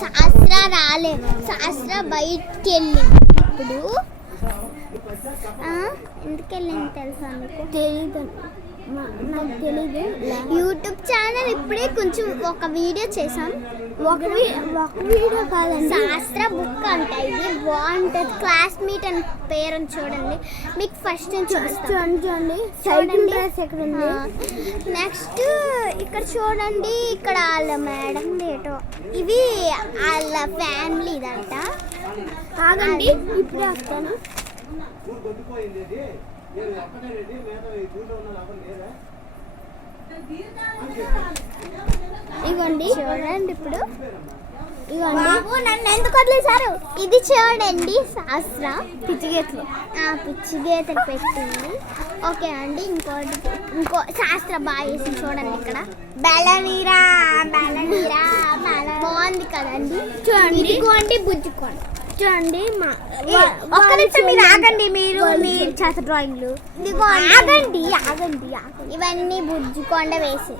శాస్త్ర రాలే, శాస్త్ర బయటికి వెళ్ళింది. ఇప్పుడు ఎందుకు వెళ్ళింది తెలుసా మీకు? తెలీదు, నాకు తెలీదు. యూట్యూబ్ ఛానల్ ఇప్పుడే కొంచెం ఒక వీడియో చేసాం. ఒక వీడియో కాదండి, శాస్త్ర బుక్ అంట. ఇది బాగుంటుంది, క్లాస్మేట్ అని పేరు చూడండి. మీకు ఫస్ట్ చూడండి. నెక్స్ట్ ఇక్కడ చూడండి, ఇక్కడ వాళ్ళ మేడం ఏటో, ఇవి వాళ్ళ ఫ్యామిలీ ఇదంట. కాదండి ఇప్పుడే వస్తాను. ఇవ్వండి చూడండి. ఇప్పుడు ఇవ్వండి, నన్ను ఎందుకు వదిలేశారు? ఇది చూడండి, శాస్త్ర పిచ్చిగేతలు పెట్టింది. ఓకే అండి, ఇంకో శాస్త్ర బాగా వేసి చూడండి. ఇక్కడ బలవీరా బాగుంది కదండి. చూడండి, ఇదిగోండి బుజ్జుకోండి. చూడండి, ఒక్క నిమిషం మీరు ఆగండి. మీరు చేసే డ్రాయింగ్లు ఆగండి. ఇవన్నీ బుజ్జుకొండ వేసి